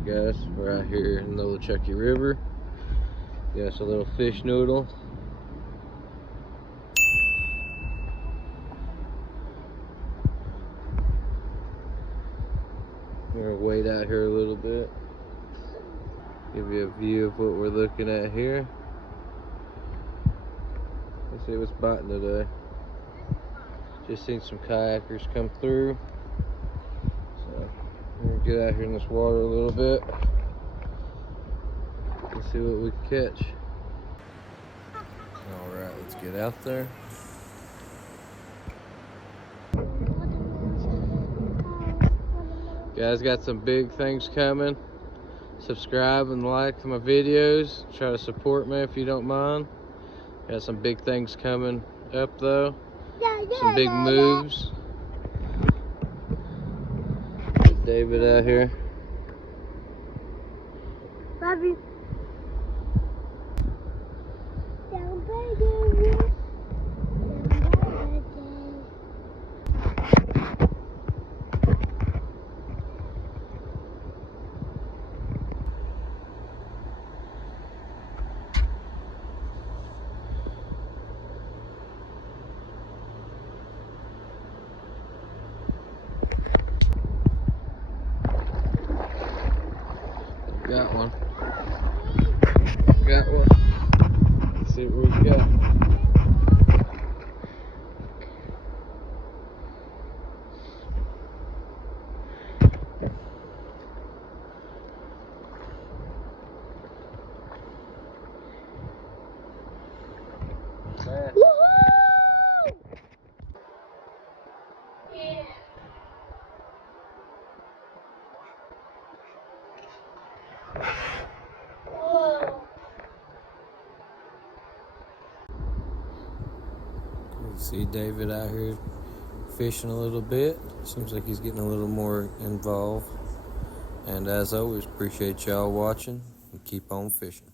Alright guys, we're out here in the Nolichucky River. Got us a little fish noodle. We're gonna wait out here a little bit. Give you a view of what we're looking at here. Let's see what's biting today. Just seen some kayakers come through. So we're gonna get out here in this water a little bit and see what we can catch. Alright, let's get out there. Guys, got some big things coming. Subscribe and like my videos. Try to support me if you don't mind. Got some big things coming up though. Some big moves. Got David out here. Love you. Got one. Got one. Let's see what we got. Woohoo! Yeah. Whoa. You see David out here fishing a little bit. Seems like he's getting a little more involved. And as always, appreciate y'all watching and keep on fishing.